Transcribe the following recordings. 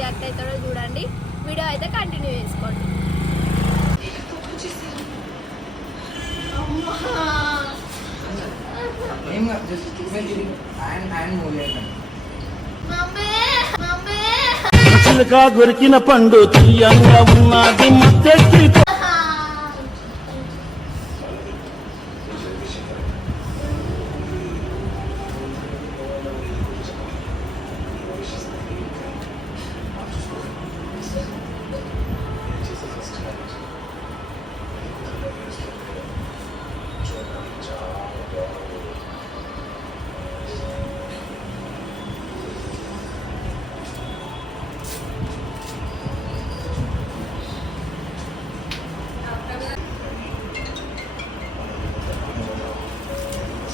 React అవుతాడో చూడండి. Video అయితే కంటిన్యూ చేసుకోండి. చిలుక దొరికిన పండు తీయంగా ఉన్నది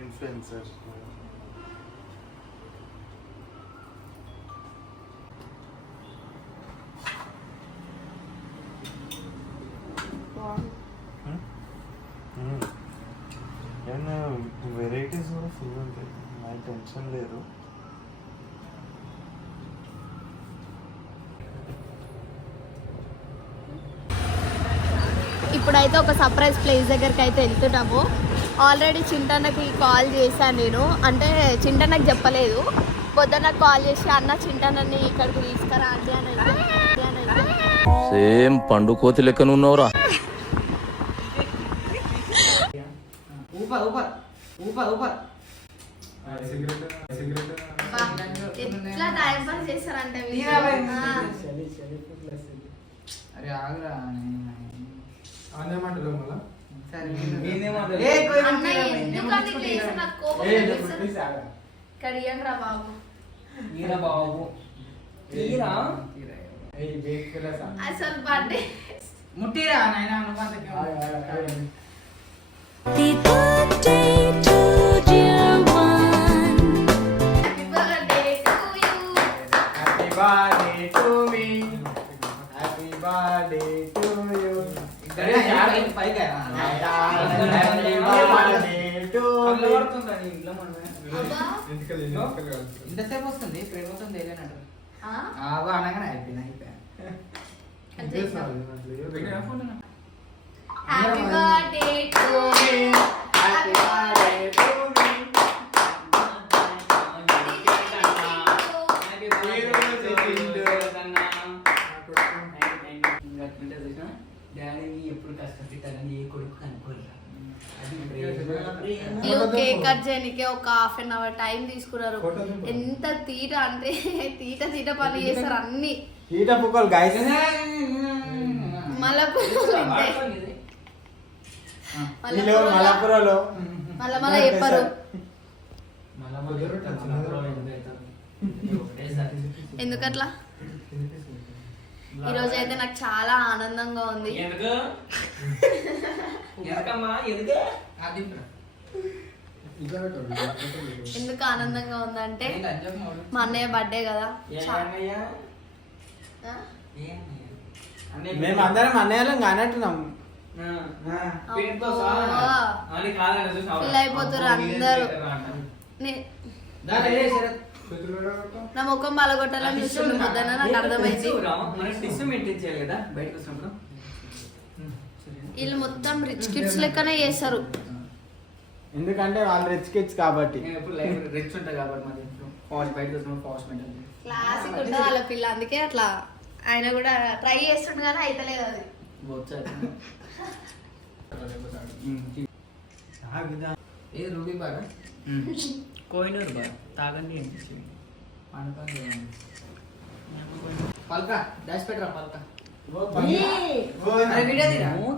इन्फ्लुएंसर ఇప్పుడైతే ఒక సర్ప్రైజ్ ప్లేస్ దగ్గరికి అయితే వెళ్తున్నాము. ఆల్రెడీ చింటన్నకి కాల్ చేశాను నేను. అంటే చింటన్నకి చెప్పలేదు. పొద్దున్న కాల్ చేసి అన్న చింటన్నని ఇక్కడికి తీసుకురా అండి అని సేమ్ పండు కోతి లెక్కన ఉన్నవరా. ఎట్లా టైం పాస్ చేస్తారంటే వీళ్ళు. తీరా భయ్. ఆ, అరే ఆగురా సరే ఏ, కోయి అన్న. ఎందుకు అన్ని ఇట్లా చేస్తే నాకు కోపం ఏ, వస్తుంది. please ఆగు. కడియండి రా బాబు తీరా బాబు తీరా ఏయ్, bake కూడా సా. అసలు బర్త్డే ముట్టిరా నాయన నువ్వు happy birthday to you happy birthday birthday to me. డాడీని ఎప్పుడు కష్టపెట్టాలని ఏ కొడుకు కనుక్కోరా అది వీళ్ళు కేక్ కట్ చేయడానికి ఒక హాఫ్ అన్ అవర్ టైం తీసుకున్నారు. ఎంత తీట అంటే తీట తీట పని చేస్తారు అన్ని. ఈట పుక్కలు గాయస్ మళ్ళా ఇంతే. మళ్ళా వీళ్ళు మలపురలో మళ్ళా మళ్ళా చెప్పరు. ఎందుకట్లా? ఈ రోజు అయితే నాకు చాలా ఆనందంగా ఉంది. ఎందుకు ఆనందంగా ఉందంటే మా అన్నయ్య బర్త్డే కదా? మేము అందరం అన్నయ్యలం కానట్టున్నాం. ఫుల్ అయిపోతారు అందరూ. నే- నా ముఖం బలగొట్టాలని చూస్తుండే పొద్దున్న నాకు అర్థమైంది. వీళ్ళు మొత్తం రిచ్ కిడ్స్ లెక్కనే చేస్తారు. ఎందుకంటే వాళ్ళు రిచ్ కిడ్స్ కాబట్టి. నేను ఎప్పుడు లైఫ్ రిచ్ ఉంటా కాబట్టి మా ఇంట్లో. ఫాస్ట్ బయట వస్తున్నాం ఫాస్ట్ మెంటల్ క్లాసిక్ ఉంటుంది వాళ్ళ పిల్ల అందుకే అట్లా. ఆయన కూడా ట్రై చేస్తుండు కానీ అయితలేదు అది. ఏ రూబీ బాగా కోహినూరు బా తాగండి పల్క డాష్ పెట్టరా పల్క?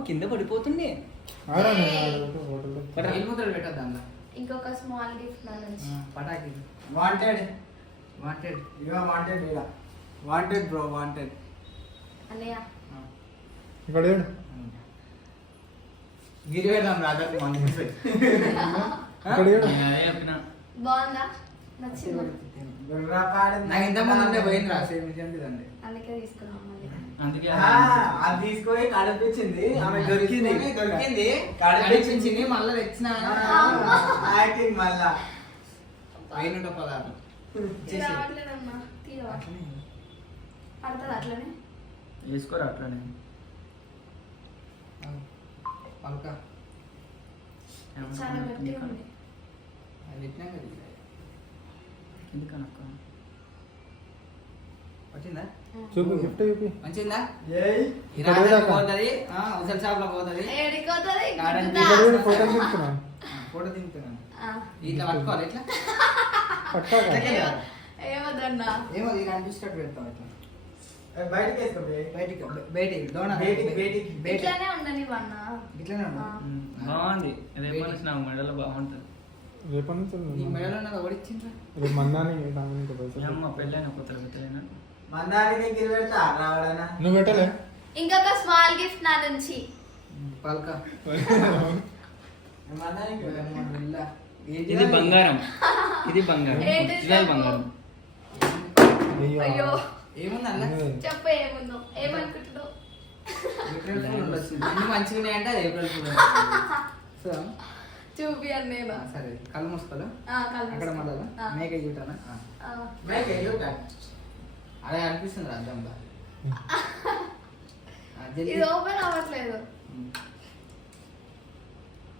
కింద అందులో. ఇంకొక స్మాల్ గిఫ్ట్ నా నుంచి. పటాకి. వాంటెడ్ వాంటెడ్ ఇక వాంటెడ్ ఇలా వాంటెడ్ బ్రో వాంటెడ్ అన్నయ్య. ఇక్కడ చూడు. గిరి పెడదాం రాధకు మన ఇక్కడ చెప్పిన. బాగుందా? నచ్చిందా? నాకు ఇంత మంది ఉండే పోయింది రా సేమ్ ఇదండి. అందుకే తీసుకున్నాం మళ్ళీ. అందుకే అది తీసుకొని కడిపించింది. ఆమె దొరికింది. దొరికింది. కడిపించింది. మళ్ళీ తెచ్చిన. యాక్టింగ్ మళ్ళా. పైన పదాలు. అట్లనే. వేసుకోరు అట్లనే? పలక. చాలా గట్టిగా ఉంది. అది పెట్టినాం కదా. ఎందుకనక్క వచ్చిందా? చూపు గిఫ్ట్ చూపి. మంచిదా ఏయ్. ఈ దాకా. పోతుంది. ఉసల్ షాప్లో పోతుంది. ఫోటో తీసుకున్నాను ఫోటో దింపుతున్నాను. ఇట్లా? పట్టుకోవాలి. ఇట్లా పట్టాక ఏమద్దన్నా ఏమో ఇది కనిపించేటట్టు పెడతాం ఇట్లా. బయటకి. బయటికి బయటికి బయటికి, బయటికి. బయటికి. ఇట్లానే ఉండని వన్న. ఇట్లానే ఉండు. ఆ. ఉమ్. బాగుంది. నా మెడలో బాగుంటుంది. రేపటి నుంచి. మెడలో ఉన్నది ఓడిచ్చిండ్రా రేపు మన్నాని పైసలు అమ్మ పెళ్ళైన పెట్టలేనా నువ్వు పెట్టలే? ఇంకొక స్మాల్ గిఫ్ట్ నా నుంచి. ఇది? బంగారం. ఇది బంగారం. ఒరిజినల్. బంగారం. అయ్యో. ఏముంది అన్న? చెప్పు ఏముందో? ఏమనుకుంటున్నావు? ఏప్రిల్ ఫుల్ ఉండొచ్చు అన్ని మంచిగా ఉన్నాయంటే అది ఏప్రిల్ ఫుల్ సో? చూపి సరే. కళ్ళు మూసుకోవాలా? అక్కడ. మళ్ళా? ఆ. మేక చూటానా ఆ. బయట అదే అనిపిస్తుంది జల్దీ. ఇది ఓపెన్ అవ్వట్లేదు.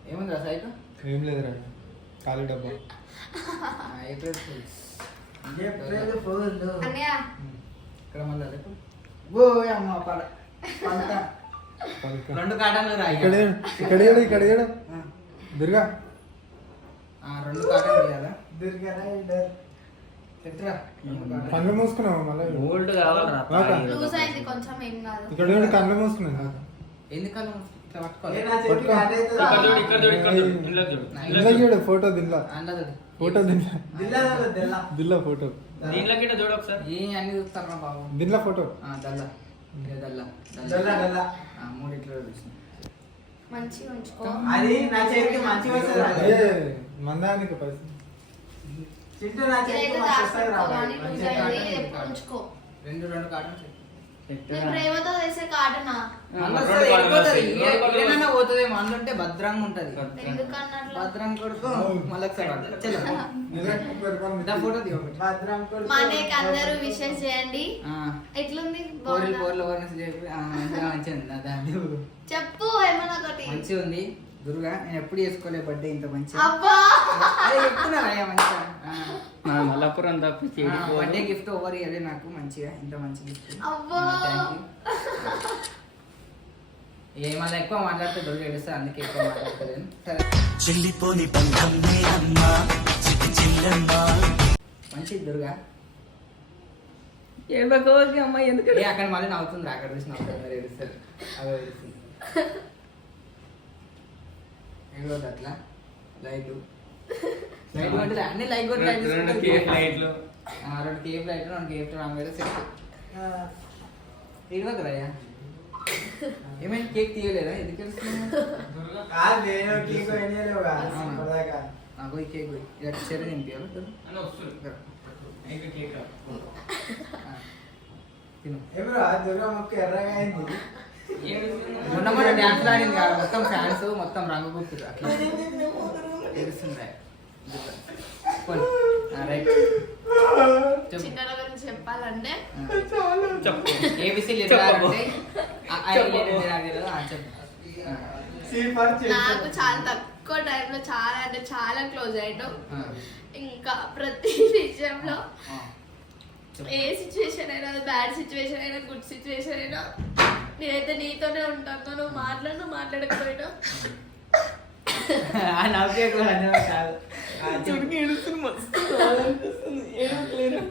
ఏముంది రా సైట్ ఏం లేదురా ఖాళీ డబ్బా ఏప్రిల్ ఫుల్ ఏప్రిల్ ఫూల్. అన్నయ్య ఇక్కడ మళ్ళా ఓ అమ్మ పడ. పలక. రెండు కాటన్లు రా ఇక్కడ ఇక్కడ చూడు, ఇక్కడ. ఆ. దుర్గా ఆ, రెండు కాటన్లు కదా దుర్గారా ఇద్దరు. కళ్ళు మూసుకున్నావు మళ్ళీ? కొంచెం ఏం కాదు. ఇక్కడ చూడు కళ్ళు మూసుకున్నావు ఎందుకలా ఇట్లా ఏ పట్టుకోవాలి నా చెట్టు పట్టుకో. అటు అవుతుందా? ఇక్కడ చూడు ఫోటో దిల్ల. ఫోటో దిల్ల. దిల్లా దిల్లా, దిల్లా. దిల్ల ఫోటో. దీంట్లో గిట్ట చూడు ఒకసారి. ఏ అన్ని చూస్తారా బాబు. దిల్ల ఫోటో. ఆ, దల్ల. దల్ల. దల్లా, దల్లా. ఆ, మూడిట్లో చూసిన మంచిగా ఉంచుకో. అది నా చేతికి మంచిగా వస్తుంది రా. ఏ మందానికి పైసలు నా ఎప్పుడు ఉంచుకో. రెండు రెండు నేను ప్రేమతో వేసే కాటనా ఏదైనా పోతుంది అందుంటే భద్రంగా ఉంటది. ఎందుకన్నట్లు భద్రం కొడుకు మళ్ళీ ఫోటో దిగు ఒకటి. భద్రం కొడుకు. మా అన్నయ్యకి అందరూ విషెస్ చేయండి. ఆ, ఎట్లుంది? పోర్లు బాగుందా? పోర్లు అవర్నెస్ చెప్పి ఆ, మంచిగా మంచిగా ఉంది నా దాంట్లో. చెప్పు ఏమన్నా ఒకటి. మంచిగా ఉంది. దుర్గా నేను ఎప్పుడు చేసుకోలే బర్త్డే ఇంత మంచిగా. అబ్బా! అదే చెప్తున్నా అయ్యా మంచిగా? నా మలపురం తప్పి బర్త్డే గిఫ్ట్ ఓవర్ ఇయర్ నాకు మంచిగా ఇంత మంచి గిఫ్ట్ అబ్బా. ఏమన్నా ఎక్కువ మాట్లాడితే దొరికి ఏడుస్తా అందుకే ఎక్కువ మాట్లాడతలేను సరే. చెల్లిపోని బంధం మంచిది దుర్గా. ఏడవకోకి అమ్మ ఎందుకు? ఏ అక్కడ మళ్ళీ నవ్వుతుంది అక్కడ చూసి నవ్వుతుంది మరి ఏడుస్తారు అవి ఏడుస్తుంది. ఏడవద్దు అట్లా. లైట్ లైట్ అన్ని లైట్ కొట్టి లైట్ రెండు తీసుకుంటే. కేక్ లైట్లు ఆ, రెండు కేఫ్ లైట్ రెండు కేఫ్ రామ్ మీద సెట్ ఏడవద్దు అయ్యా. ఏమైనా కేక్ తీయలేదా? ఎందుకు? కాదు కదా. నాకు ఈ కేక్ ఇలా చెర్రీ తినిపించాలి మొన్న మొన్న ఆడింది కాదు మొత్తం ఫ్యాన్స్ మొత్తం రంగు గుర్తులు. అట్లా. తెలుస్తుంది గురించి చెప్పాలంటే ఏబిసి నాకు చాలా తక్కువ టైంలో చాలా అంటే చాలా క్లోజ్ అయ్యాం ఆ, ఇంకా ప్రతి విషయంలో. ఏ సిచ్యువేషన్ అయినా బ్యాడ్ సిచ్యువేషన్ అయినా గుడ్ సిచ్యువేషన్ అయినా నేనైతే నీతోనే ఉంటాను. నువ్వు మాట్లాడు మాట్లాడకపోయినా. ఆ నవ్వే కూడా కాదు. ఏడుస్తుంది మస్తు. వీళ్ళందరూ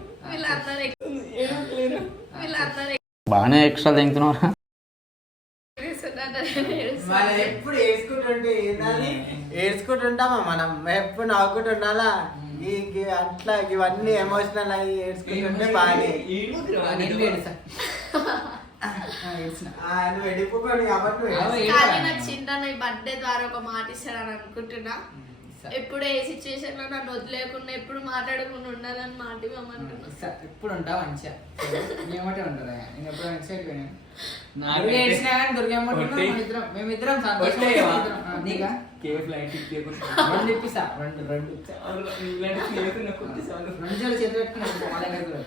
వీళ్ళందరూ బాగానే ఎక్స్ట్రా తింటున్నారా ఎక్కిరిస్తున్నారు. మనం ఎప్పుడు ఏడ్చుకుంటుంటే ఏందని? ఏడ్చుకుంటుంటామా మనం? ఎప్పుడు నవ్వుకుంటూ ఉండాలా ఈ అట్లా ఇవన్నీ ఎమోషనల్ అయ్యి ఏడ్చుకుంటుంటే బాగానే ఈ బర్త్డే ద్వారా ఒక మాట ఇస్తాడని అనుకుంటున్నా. ఎప్పుడు ఏ సిచ్యువేషన్లో నన్ను వదిలేకుండా ఎప్పుడు మాట్లాడకుండా ఉండాలని మాట ఇవ్వమంటున్నా. ఇప్పుడు ఉంటా మంచిగా. నేను ఎప్పుడు ఎక్సైట్ పోయాను. నాకు ఏడ్చినా కానీ. మేమిద్దరం రెండు ఇప్పిస్తా. రెండు రెండు. రెండు చేతులు మా దగ్గర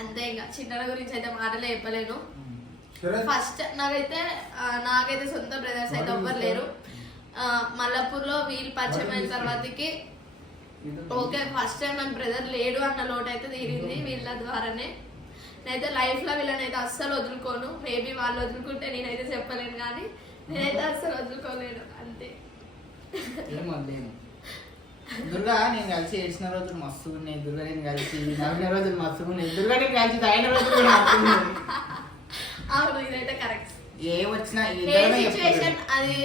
అంతే ఇంకా. చిన్న గురించి అయితే మాటలే చెప్పలేను. ఫస్ట్ నాకైతే నాకైతే సొంత బ్రదర్స్ అయితే ఎవ్వరు లేరు. మల్లపూర్లో వీళ్ళు పరిచయం అయిన తర్వాతకి ఓకే ఫస్ట్ టైం మన బ్రదర్ లేడు అన్న లోటు అయితే తీరింది వీళ్ళ ద్వారానే. నేనైతే లైఫ్లో వీళ్ళనైతే అస్సలు వదులుకోను. మేబీ వాళ్ళు వదులుకుంటే నేనైతే చెప్పలేను కానీ నేనైతే అస్సలు వదులుకోలేను. అంతే. దుర్గా నేను కలిసి ఏడ్చిన రోజులు మస్తు ఉన్నాయి. దుర్గా నేను కలిసి నవ్విన రోజులు మస్తు ఉన్నాయి. దుర్గా నేను కలిసి తాగిన రోజులు కూడా మస్తు అవును ఇదైతే కరెక్ట్. ఏ వచ్చినా సిచ్యువేషన్. అది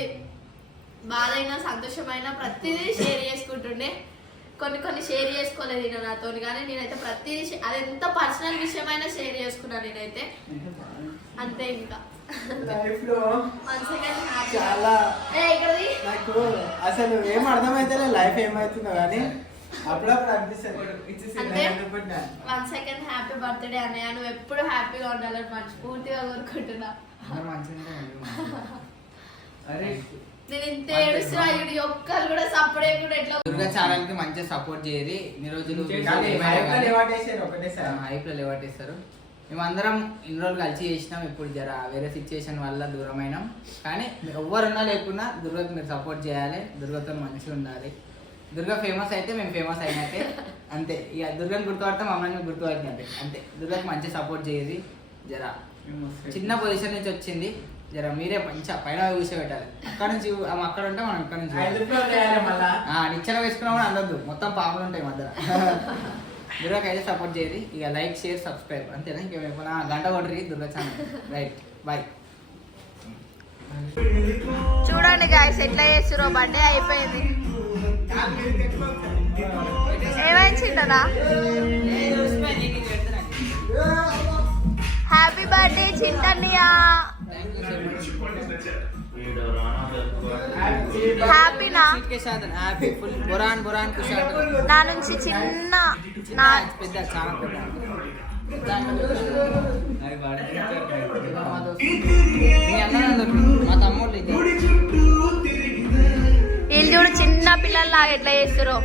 బాధ అయినా సంతోషమైనా ప్రతిదీ షేర్ చేసుకుంటుండే. కొన్ని కొన్ని షేర్ చేసుకోలేదు నేను నాతో కానీ నేనైతే ప్రతిదీ అది ఎంత పర్సనల్ విషయమైనా షేర్ చేసుకున్నాను నేనైతే. అంతే ఇంకా. లైఫ్లో చాలా నాకు అసలు ఏం అర్థమైతేనే లైఫ్ ఏమవుతుందో కానీ అప్పుడప్పుడు అనిపిస్తుంది. వన్ సెకండ్ హ్యాపీ బర్త్డే అన్నయ్య నువ్వు ఎప్పుడు హ్యాపీగా ఉండాలని మనస్ఫూర్తిగా కోరుకుంటున్నా నేను ఇంత ఏడుస్తున్నా ఇడు ఒక్కరు కూడా సపోర్ట్ కూడా ఎట్లా దుర్గా ఛానల్కి మంచిగా సపోర్ట్ చేయరు కానీ hype లో హైప్ మేమందరం ఇన్ని రోజులు కలిసి చేసినాం ఇప్పుడు జర వేరే సిచ్యుయేషన్ వల్ల దూరమైనాం. కానీ ఎవరున్నా లేకున్నా దుర్గకు మీరు సపోర్ట్ చేయాలి దుర్గతో మంచిగా ఉండాలి. దుర్గా ఫేమస్ అయితే మేము ఫేమస్ అయినట్టే. అంతే. ఇక దుర్గని గుర్తుపడితే మమ్మల్ని గుర్తుపట్టినట్టే అంతే. దుర్గకు మంచి సపోర్ట్ చేయదు జర చిన్న పొజిషన్ నుంచి వచ్చింది. జర మీరే మంచిగా పైన కూర్చోబెట్టాలి. అక్కడ నుంచి ఆమె అక్కడ ఉంటే మనం ఇక్కడ నుంచి నిచ్చెన వేసుకున్నా కూడా అందొద్దు. మొత్తం పాములు ఉంటాయి మధ్యలో. దుర్గాకి అయితే సపోర్ట్ చేయదు ఇక లైక్ షేర్ సబ్స్క్రైబ్ అంతేనా? ఇంకేమైనా గంట కొట్టరి దుర్గా ఛానల్ రైట్ బాయ్ చూడండి గాయస్ ఎట్లా చేస్తురో బర్త్డే అయిపోయింది. ఏమైంది హ్యాపీ బర్త్డే చింటనియా హ్యాపీనా? హ్యాపీ ఫుల్ బొరాన్ బొరాన్ కుషాన్ నా నుంచి చిన్న నా పెద్ద చాలా పెద్ద. మీ తమ్ముళ్ళు వీళ్ళు చూడు చిన్న పిల్లల్లాగా ఎట్లా చేస్తురో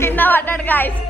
కింద పడ్డాడు గాయస్